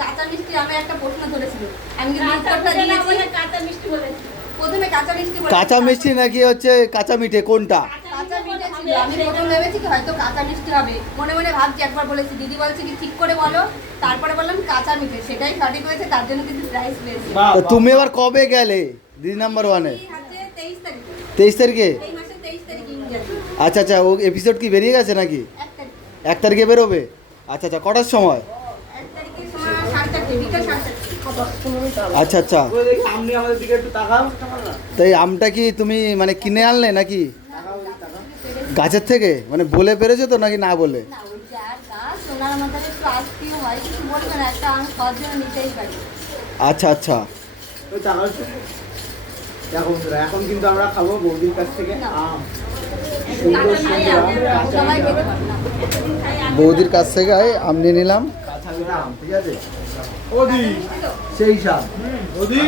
কাঁচা মিষ্টি আমি একটা প্রশ্ন ধরেছিল, আমি কিন্তু উত্তরটা দিয়েছি। কাঁচা মিষ্টি বলেছি। প্রথমে কাঁচা মিষ্টি বলেছি। কাঁচা মিষ্টি নাকি হচ্ছে কাঁচা মিঠে কোনটা? কাঁচা মিঠে ছিল, আমি প্রথম ভেবেছি কি হয়তো কাঁচা মিষ্টি হবে, মনে মনে ভাবছি। একবার বলেছি, দিদি বলছে কি ঠিক করে বলো, তারপরে বললাম কাঁচা মিঠে, সেটাই সঠিক হয়েছে, তার জন্য কিন্তু প্রাইজ পেয়েছি। তো তুমি এবার কবে গেলে দিদি নাম্বার ওয়ানে? এই হচ্ছে 23 তারিখ, 23 তারিখে? এই মাসের 23 তারিখ ইংরেজি। আচ্ছা আচ্ছা, ও এপিসোড কি বেরিয়ে গেছে নাকি? 1 তারিখ, 1 তারিখে বেরোবে? আচ্ছা আচ্ছা, কটার সময়? 1 তারিখের সময় 4:30, বিকাল 4:30। আচ্ছা আচ্ছা, সামনে আমাদের দিকে একটু তাকাও। তাই আমটা কি তুমি মানে কিনে আনলে নাকি গাছের থেকে? মানে বলে পেরেছো তো নাকি না বলে? না, ওই যার গাছ ওনার মাথায় একটু আত্মীয় হয়, কিছু বলবে না, একটা আমি খাওয়ার জন্য নিতেই পারি। আচ্ছা আচ্ছা, ওই তাকাও একটু। দেখো বন্ধুরা, এখন কিন্তু আমরা খাবো বৌদির কাছ থেকে আম। সুন্দর কাঁচা খাই সুন্দর আমি, আম, কাঁচা সবাই মিঠে খেতে আম। পারে না। বৌদির কাছ থেকে আম নিয়ে নিলাম। কাঁচা মিঠে আম, ঠিক আছে? ওদি মিষ্টি তো? সেই স্বাদ। ওদি